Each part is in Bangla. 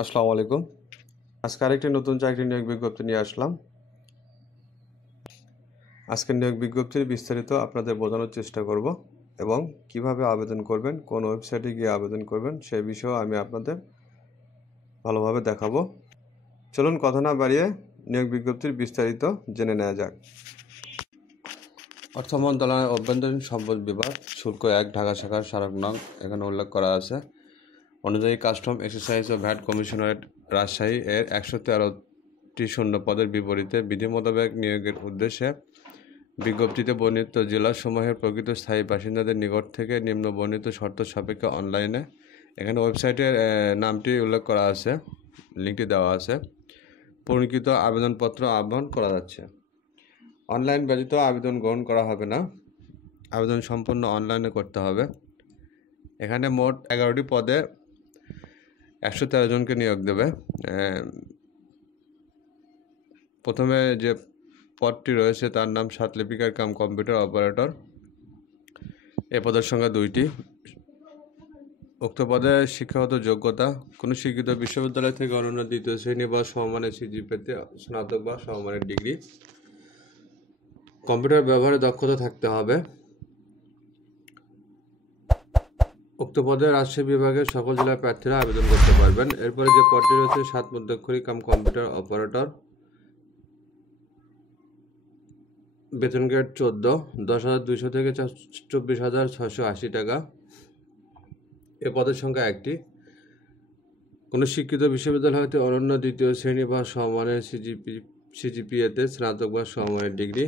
আসসালামু আলাইকুম। আজকে আরেকটি নতুন চাকরি নিয়োগ বিজ্ঞপ্তি নিয়ে আসলাম। আজকের নিয়োগ বিজ্ঞপ্তির বিস্তারিত আপনাদের বোঝানোর চেষ্টা করব এবং কিভাবে আবেদন করবেন, কোন ওয়েবসাইটে গিয়ে আবেদন করবেন সেই বিষয়েও আমি আপনাদের ভালোভাবে দেখাবো। চলুন কথা না বাড়িয়ে নিয়োগ বিজ্ঞপ্তির বিস্তারিত জেনে নেওয়া যাক। অর্থ মন্ত্রণালয়ের অভ্যন্তরীণ সম্পদ বিভাগ শুল্ক 1 ঢাকা শাখার স্মারক নং এখানে উল্লেখ করা আছে অনুযায়ী কাস্টম এক্সাইজ ও ভ্যাট কমিশনারেট রাজশাহী এর 113টি শূন্য পদের বিপরীতে বিধি মোতাবেক নিয়োগের উদ্দেশ্যে বিজ্ঞপ্তিতে বর্ণিত জেলাসমূহের প্রকৃত স্থায়ী বাসিন্দাদের নিকট থেকে নিম্ন বর্ণিত শর্ত সাপেক্ষে অনলাইনে এখানে ওয়েবসাইটের নামটি উল্লেখ করা আছে, লিঙ্কটি দেওয়া আছে, পূরণকৃত আবেদনপত্র আহ্বান করা যাচ্ছে। অনলাইন ব্যতীত আবেদন গ্রহণ করা হবে না, আবেদন সম্পূর্ণ অনলাইনে করতে হবে। এখানে মোট 11টি পদে 113 জনকে নিয়োগ দেবে। প্রথমে যে পদটি রয়েছে তার নাম সাতলিপিকার কাম কম্পিউটার অপারেটর। এ পদের সংখ্যা 2টি। উক্ত পদে শিক্ষাগত যোগ্যতা কোনো স্বীকৃত বিশ্ববিদ্যালয় থেকে অনন্য দ্বিতীয় শ্রেণী বা সমমানের সিজিপিএতে স্নাতক বা সমমানের ডিগ্রি। কম্পিউটার ব্যবহারে দক্ষতা থাকতে হবে। উক্ত পদে রাজশাহী বিভাগের সকল জেলার প্রার্থীরা আবেদন করতে পারবেন। এরপরে যে পদটি রয়েছে 7 মধ্যক্ষরী কাম কম্পিউটার অপারেটর, বেতন গ্রেড 14, 10,200 থেকে 24,680 টাকা। এ পদের সংখ্যা 1টি। কোনো শিক্ষিত বিশ্ববিদ্যালয় হতে অনন্য দ্বিতীয় শ্রেণী বা সমমানের সিজিপিএতে স্নাতক বা সমমানের ডিগ্রি।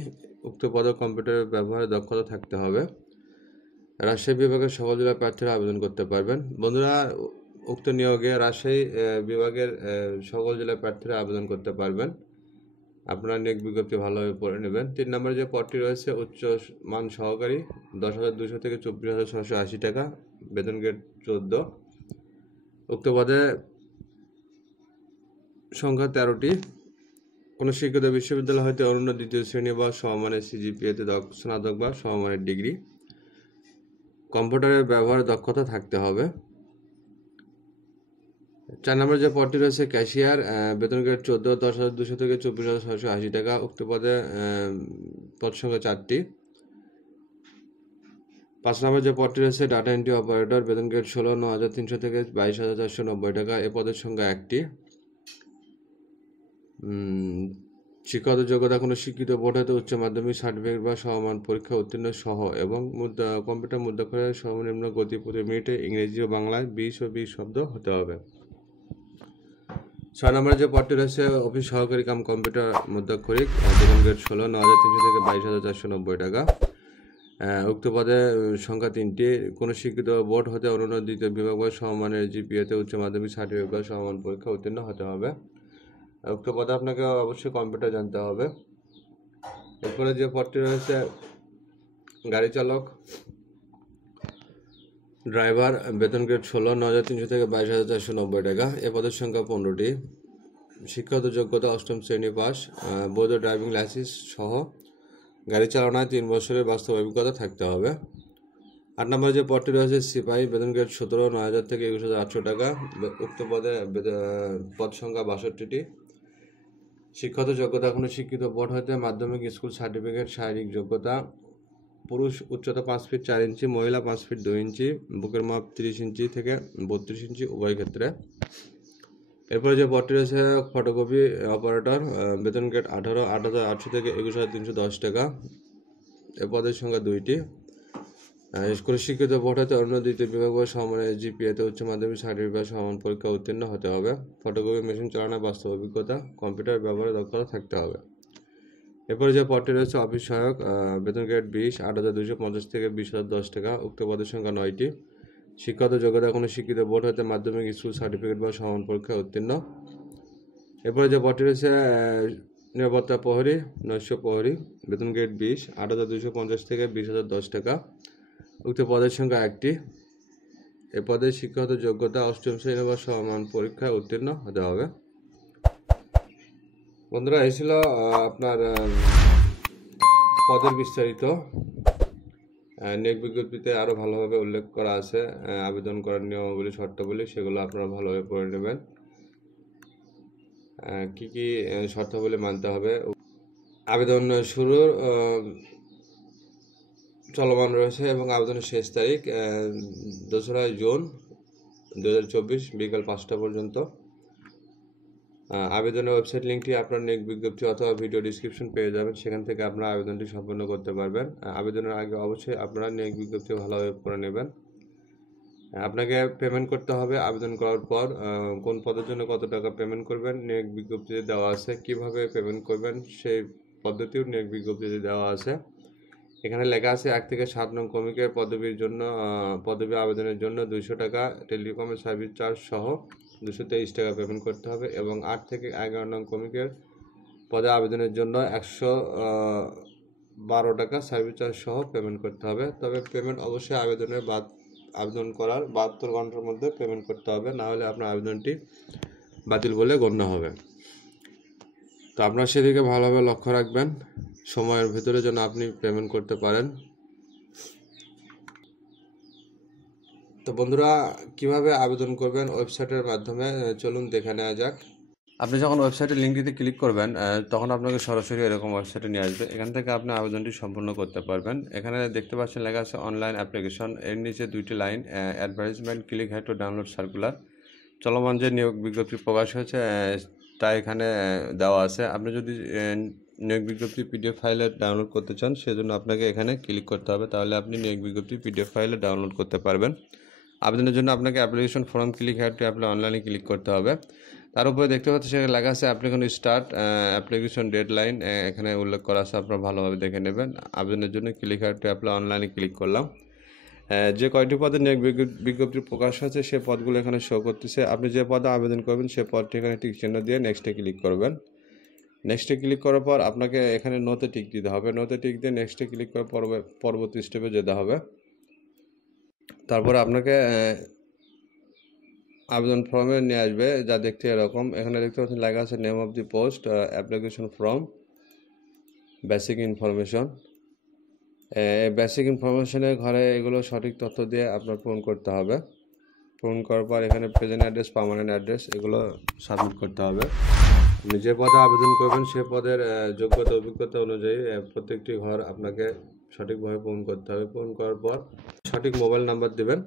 উক্ত পদে কম্পিউটারের ব্যবহারে দক্ষতা থাকতে হবে। রাজশাহী বিভাগের সকল জেলার প্রার্থীরা আবেদন করতে পারবেন। বন্ধুরা, উক্ত নিয়োগে রাজশাহী বিভাগের সকল জেলার প্রার্থীরা আবেদন করতে পারবেন। আপনারা নিয়োগ বিজ্ঞপ্তি ভালোভাবে পড়ে নেবেন। 3 নম্বরে যে পদটি রয়েছে উচ্চ মান সহকারী, 10,200 থেকে 24,680 টাকা, বেতন গ্রেড 14। উক্ত পদে সংখ্যা 13টি। কোনো শিক্ষিত বিশ্ববিদ্যালয় হতে অনন্য দ্বিতীয় শ্রেণী বা সমমানের সিজিপিএতে স্নাতক বা সমমানের ডিগ্রি। কম্পিউটারের ব্যবহারে দক্ষতা থাকতে হবে। 4 নম্বরে যে পদটি রয়েছে ক্যাশিয়ার, বেতন গ্রেড 14, 10,200 থেকে 24,680 টাকা। উক্ত পদে পদ সংখ্যা 4টি। 5 নম্বরে যে পদটি রয়েছে ডাটা এন্ট্রি অপারেটর, বেতন গ্রেড 16, 9,300 থেকে 22,490 টাকা। এ পদের সংখ্যা 1টি। শিক্ষাগত যোগ্যতা কোনো শিক্ষিত বোর্ড হতে উচ্চ মাধ্যমিক সার্টিফিকেট বা সমমান পরীক্ষা উত্তীর্ণ সহ এবং কম্পিউটার মুদ্রাক্ষরের সর্বনিম্ন গতি প্রতি মিনিটে ইংরেজি ও বাংলায় 20 ও 20 শব্দ হতে হবে। 6 নম্বরে যে পদটি রয়েছে অফিস সহকারী কাম কম্পিউটার মুদ্রাক্ষরিক, বেতন গ্রেড 16, 9,300 থেকে 22,490 টাকা। উক্ত পদে সংখ্যা 3টি। কোনো শিক্ষিত বোর্ড হতে অনন্য দ্বিতীয় বিভাগ বা সমমানের জিপিএতে উচ্চ মাধ্যমিক সার্টিফিকেট বা সমমান পরীক্ষা উত্তীর্ণ হতে হবে। উক্ত পদে আপনাকে অবশ্যই কম্পিউটার জানতে হবে। এরপরে যে পদটি রয়েছে গাড়ি চালক, ড্রাইভার, বেতন গ্রেড 16, 9,300 থেকে 22,490 টাকা। এ পদের সংখ্যা 15টি। শিক্ষাগত যোগ্যতা 8ম শ্রেণী পাস, বৈধ ড্রাইভিং লাইসেন্স সহ গাড়ি চালানোয় 3 বছরের বাস্তব অভিজ্ঞতা থাকতে হবে। 8 নম্বরে যে পদটি রয়েছে সিপাহী, বেতন গ্রেড 17, 9,000 থেকে 21,800 টাকা। উক্ত পদে পদ সংখ্যা 62টি। শিক্ষাগত যোগ্যতা কোনো শিক্ষিত বোর্ড হতে মাধ্যমিক স্কুল সার্টিফিকেট। শারীরিক যোগ্যতা পুরুষ উচ্চতা 5 ফিট 4 ইঞ্চি, মহিলা 5 ফিট 2 ইঞ্চি, বুকের মাপ 30 ইঞ্চি থেকে 32 ইঞ্চি উভয় ক্ষেত্রে। এরপরে যে পদটি রয়েছে ফটোকপি অপারেটর, বেতন গ্রেড 18, 8,800 থেকে 21,310 টাকা। এ পদের সংখ্যা 2টি। কোনো শিক্ষিত বোর্ড হতে অন্য দ্বিতীয় বিভাগ বা সমমানের জিপিএতে উচ্চ মাধ্যমিক সার্টিফিকেট সমান পরীক্ষা উত্তীর্ণ হতে হবে। ফটোকপি মেশিন চালানোর বাস্তব অভিজ্ঞতা, কম্পিউটার ব্যবহারে দক্ষতা থাকতে হবে। এরপরে যে পদটি রয়েছে অফিস সহায়ক, বেতন গ্রেড 20, 8,250 থেকে 20,010 টাকা। উক্ত পদের সংখ্যা 9টি। শিক্ষাগত যোগ্যতা কোনো শিক্ষিত বোর্ড হতে মাধ্যমিক স্কুল সার্টিফিকেট বা সমান পরীক্ষা উত্তীর্ণ। এরপরে যে পদটি রয়েছে নিরাপত্তা প্রহরী, নৈশ প্রহরী, বেতন গ্রেড 20, 8,250 থেকে 20,010 টাকা। উক্ত পদের সংখ্যা 1টি। এ পদে শিক্ষাগত যোগ্যতা 8ম শ্রেণী বা সমান পরীক্ষায় উত্তীর্ণ হতে হবে। বন্ধুরা, এই ছিল আপনার পদের বিস্তারিত। নিয়োগ বিজ্ঞপ্তিতে আরও ভালোভাবে উল্লেখ করা আছে আবেদন করার নিয়মাবলী, শর্তাবলী, সেগুলো আপনারা ভালোভাবে পড়ে নেবেন। কি কি শর্তাবলী মানতে হবে। আবেদন শুরুর চলমান রয়েছে এবং আবেদনের শেষ তারিখ 2রা জুন 2024 বিকাল 5টা পর্যন্ত। আবেদনের ওয়েবসাইট লিঙ্কটি আপনার নিয়োগ বিজ্ঞপ্তি অথবা ভিডিও ডিসক্রিপশন পেয়ে যাবেন, সেখান থেকে আপনারা আবেদনটি সম্পন্ন করতে পারবেন। আবেদনের আগে অবশ্যই আপনারা নিয়োগ বিজ্ঞপ্তি ভালোভাবে পড়ে নেবেন। আপনাকে পেমেন্ট করতে হবে আবেদন করার পর। কোন পদের জন্য কত টাকা পেমেন্ট করবেন নিয়োগ বিজ্ঞপ্তিতে দেওয়া আছে। কিভাবে পেমেন্ট করবেন সেই পদ্ধতিও নিয়োগ বিজ্ঞপ্তিতে দেওয়া আছে। এখানে লেখা আছে 1 থেকে 7 নং কর্মীকে পদবীর জন্য পদবী আবেদনের জন্য 200 টাকা টেলিকমের সার্ভিস চার্জ সহ 223 টাকা পেমেন্ট করতে হবে এবং 8 থেকে 11 নং কর্মীকের পদে আবেদনের জন্য 112 টাকা সার্ভিস চার্জ সহ পেমেন্ট করতে হবে। তবে পেমেন্ট অবশ্যই আবেদন করার 72 ঘন্টার মধ্যে পেমেন্ট করতে হবে, না হলে আপনার আবেদনটি বাতিল বলে গণ্য হবে। তো আপনারা সেদিকে ভালোভাবে লক্ষ্য রাখবেন, সময়ের ভিতরে যেন আপনি পেমেন্ট করতে পারেন। তো বন্ধুরা, কিভাবে আবেদন করবেন ওয়েবসাইটের মাধ্যমে চলুন দেখে নেওয়া যাক। আপনি যখন ওয়েবসাইটের লিঙ্কটিতে ক্লিক করবেন তখন আপনাকে সরাসরি এরকম ওয়েবসাইটে নিয়ে আসবে। এখান থেকে আপনি আবেদনটি সম্পূর্ণ করতে পারবেন। এখানে দেখতে পাচ্ছেন লেখা আছে অনলাইন অ্যাপ্লিকেশন, এর নিচে 2টি line advertisement, click here to download circular. চলমান যে নিয়োগ বিজ্ঞপ্তি প্রকাশ হয়েছে তা এখানে দেওয়া আছে। আপনি যদি নিয়োগ বিজ্ঞপ্তি পিডিএফ ফাইলে ডাউনলোড করতে চান সেজন্য আপনাকে এখানে ক্লিক করতে হবে, তাহলে আপনি নিয়োগ বিজ্ঞপ্তি পিডিএফ ফাইলে ডাউনলোড করতে পারবেন। আবেদনের জন্য আপনাকে application form, click here to apply অনলাইনে ক্লিক করতে হবে। তার উপরে দেখতে পাচ্ছেন সেখানে লেখা আছে অ্যাপ্লিকেশন স্টার্ট, অ্যাপ্লিকেশন ডেডলাইন এখানে উল্লেখ করা আছে, আপনারা ভালোভাবে দেখে নেবেন। আবেদনের জন্য ক্লিক হেয়ার টু অ্যাপ্লাই অনলাইনে ক্লিক করলাম। যে কয়টি পদে নিয়োগ বিজ্ঞপ্তি প্রকাশ হয়েছে সে পদগুলো এখানে শো করতেছে। আপনি যে পদে আবেদন করবেন সে পদটি এখানে টিক চিহ্ন দিয়ে নেক্সটে ক্লিক করবেন। নেক্সটে ক্লিক করার পর আপনাকে এখানে নোতে টিক দিতে হবে। নোতে টিক দিয়ে নেক্সটে ক্লিক করে পরবর্তী স্টেপে যেতে হবে। তারপর আপনাকে আবেদন ফর্মে নিয়ে আসবে, যা দেখতে এরকম। এখানে দেখতে পাচ্ছেন লেখা আছে name of the post, application form, basic information. Basic ইনফরমেশনের ঘরে এগুলো সঠিক তথ্য দিয়ে আপনার পূরণ করতে হবে। পূরণ করার পর এখানে প্রেজেন্ট অ্যাড্রেস, পার্মানেন্ট অ্যাড্রেস এগুলো সাবমিট করতে হবে। আপনি যে পদে আবেদন করবেন সে পদের যোগ্যতা অভিজ্ঞতা অনুযায়ী প্রত্যেকটি ঘর আপনাকে সঠিকভাবে পূরণ করতে হবে। পূরণ করার পর সঠিক মোবাইল নাম্বার দেবেন।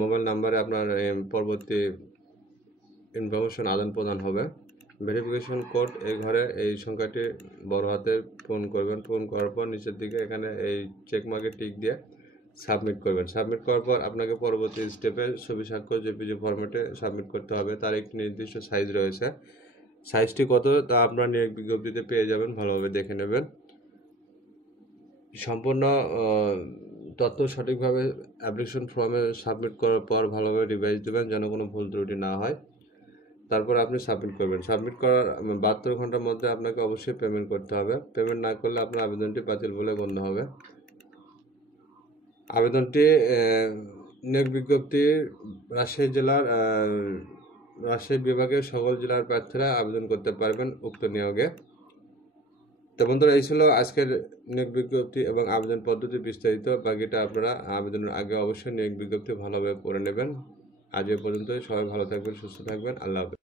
মোবাইল নাম্বারে আপনার পরবর্তী ইনফরমেশন আদান প্রদান হবে। ভেরিফিকেশন কোড এই ঘরে এই সংখ্যাটি বড় হাতে পূরণ করবেন। পূরণ করার পর নিচের দিকে এখানে এই চেকমার্কে টিক দিয়ে সাবমিট করবেন। সাবমিট করার পর আপনাকে পরবর্তী স্টেপে ছবি স্বাক্ষর জেপিজি ফরম্যাটে সাবমিট করতে হবে। তার একটি নির্দিষ্ট সাইজ রয়েছে, সাইজটি কত তা আপনারা নিয়োগ বিজ্ঞপ্তিতে পেয়ে যাবেন, ভালোভাবে দেখে নেবেন। সম্পূর্ণ তথ্য সঠিকভাবে অ্যাপ্লিকেশন ফর্মে সাবমিট করার পর ভালোভাবে রিভাইজ দেবেন যেন কোনো ভুল ত্রুটি না হয়। তারপর আপনি সাবমিট করবেন। সাবমিট করার 72 ঘন্টার মধ্যে আপনাকে অবশ্যই পেমেন্ট করতে হবে। পেমেন্ট না করলে আপনার আবেদনটি বাতিল বলে গণ্য হবে। আবেদনটি নিয়োগ বিজ্ঞপ্তি রাজশাহী বিভাগের সকল জেলার প্রার্থীরা আবেদন করতে পারবেন উক্ত নিয়োগে। তো বন্ধুরা, এই ছিল আজকের নিয়োগ বিজ্ঞপ্তি এবং আবেদন পদ্ধতি বিস্তারিত। বাকিটা আপনারা আবেদনের আগে অবশ্যই নিয়োগ বিজ্ঞপ্তি ভালোভাবে পড়ে নেবেন। আজ এ পর্যন্তই। সবাই ভালো থাকবেন, সুস্থ থাকবেন। আল্লাহ হাফেজ।